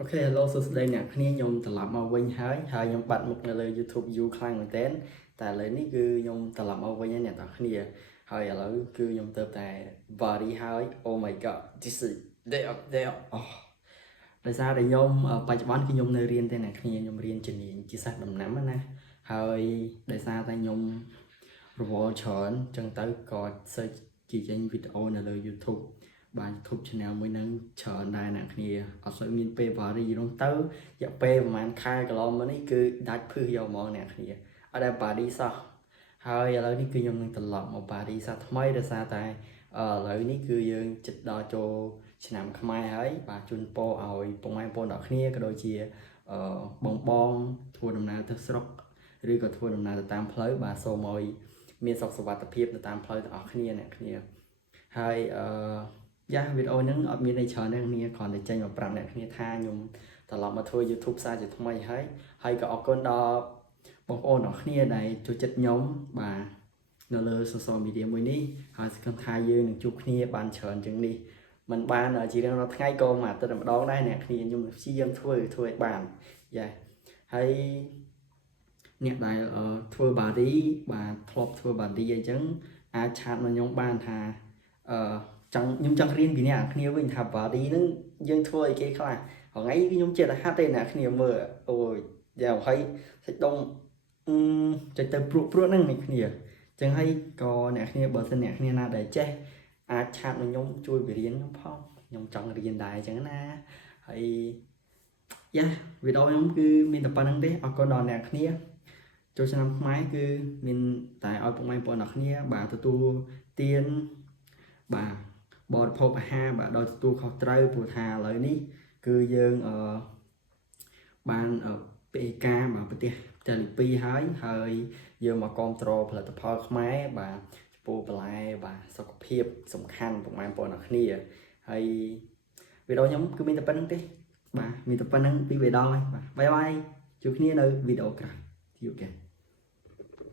Ok, hello សួស្តីអ្នកគ្នាខ្ញុំត្រឡប់មកវិញហើយខ្ញុំបាត់មុខនៅលើ YouTube យូរខ្លាំងមែនទែនតែឥឡូវនេះគឺខ្ញុំត្រឡប់មកវិញហើយអ្នកទាំងគ្នាហើយឥឡូវគឺខ្ញុំទៅតែ body ហើយ Oh my god this is there អូដោយសារតែខ្ញុំបច្ចុប្បន្នគឺខ្ញុំនៅរៀនទេអ្នកគ្នាខ្ញុំរៀនជំនាញជាសាស្ត្រដំណាំណាហើយដោយសារតែខ្ញុំរវល់ច្រើនអញ្ចឹងទៅក៏ search ជាចេញវីដេអូនៅលើ YouTube បាន YouTube channel មួយហ្នឹងច្រើនដែរអ្នកគ្នាអត់សូវមានពេលបារីនោះទៅរយៈពេលប្រហែលខែកន្លងមកនេះគឺដាច់ភឹសយកហ្មងអ្នកគ្នាអត់ដែលបារីសោះហើយឥឡូវនេះគឺខ្ញុំនឹងត្រឡប់មកបារីសាថ្មីដោយសារតែឥឡូវនេះគឺយើងចិត្តដល់ចូលឆ្នាំខ្មែរហើយបាទជូនពរឲ្យពុកម៉ែបងប្អូនទាំងគ្នាក៏ដូចជាបងធ្វើដំណើរទៅស្រុកឬក៏ធ្វើដំណើរទៅតាមផ្លូវបាទសូមឲ្យមានសុខសុវត្ថិភាពទៅតាមផ្លូវទាំងអស់គ្នាអ្នកគ្នាហើយវីដេអូហ្នឹងអត់មានន័យច្រើនទេអ្នកគ្នាគ្រាន់តែចេញមកប្រាប់អ្នកគ្នាថាខ្ញុំត្រឡប់មកធ្វើ YouTube សារជាថ្មីហើយក៏អរគុណដល់បងប្អូនទាំងគ្នាដែលចូលចិត្តខ្ញុំបាទនៅលើ social media មួយនេះហើយសង្ឃឹមថាយើងនឹងជួបគ្នាបានច្រើនជាងនេះមិនបានជារៀងរាល់ថ្ងៃក៏មួយអាទិត្យម្ដងដែរអ្នកគ្នាខ្ញុំព្យាយាមធ្វើឲ្យបានយ៉ាហើយអ្នកដែលធ្វើ body បាទធ្លាប់ធ្វើ body អញ្ចឹងអាចឆាតមកខ្ញុំបានថាខ្ញុំចង់រៀនពីអ្នកគ្នាវិញថា body ហ្នឹងយើងធ្វើឲ្យគេខ្លះថ្ងៃខ្ញុំចេះតែហាត់ទេអ្នកគ្នាមើលអូយយ៉ាហើយសាច់ដុំចេះទៅព្រួតហ្នឹងអ្នកគ្នាអញ្ចឹងហើយក៏អ្នកគ្នាបើសិនអ្នកគ្នាណាដែលចេះអាចឆាតមកខ្ញុំជួយបរៀនខ្ញុំផងខ្ញុំចង់រៀនដែរអញ្ចឹងណាហើយយ៉ាវីដេអូខ្ញុំគឺមានតែប៉ុណ្្នឹងទេអរគុណដល់អ្នកគ្នាចូលឆ្នាំខ្មែរគឺមានតែឲ្យពុកម៉ែបងប្អូនអ្នកគ្នាបាទទទួលទានបាទបរិភោគអាហារបាទដោយទទួលខុសត្រូវព្រោះថាឥឡូវនេះគឺយើងបានពេកាបាទប្រទេសទី2ហើយយើងមកគ្រប់គ្រងផលិតផលខ្មែរបាទចំពោះបន្លែបាទសុខភាពសំខាន់ពុកម៉ែបងប្អូនអ្នកគ្នាហើយវីដេអូខ្ញុំគឺមានតែប៉ុណ្្នឹងទេបាទមានតែប៉ុណ្្នឹងពីរបីដងហើយបាទបាយបាយជួបគ្នានៅវីដេអូក្រោយជួបគ្នា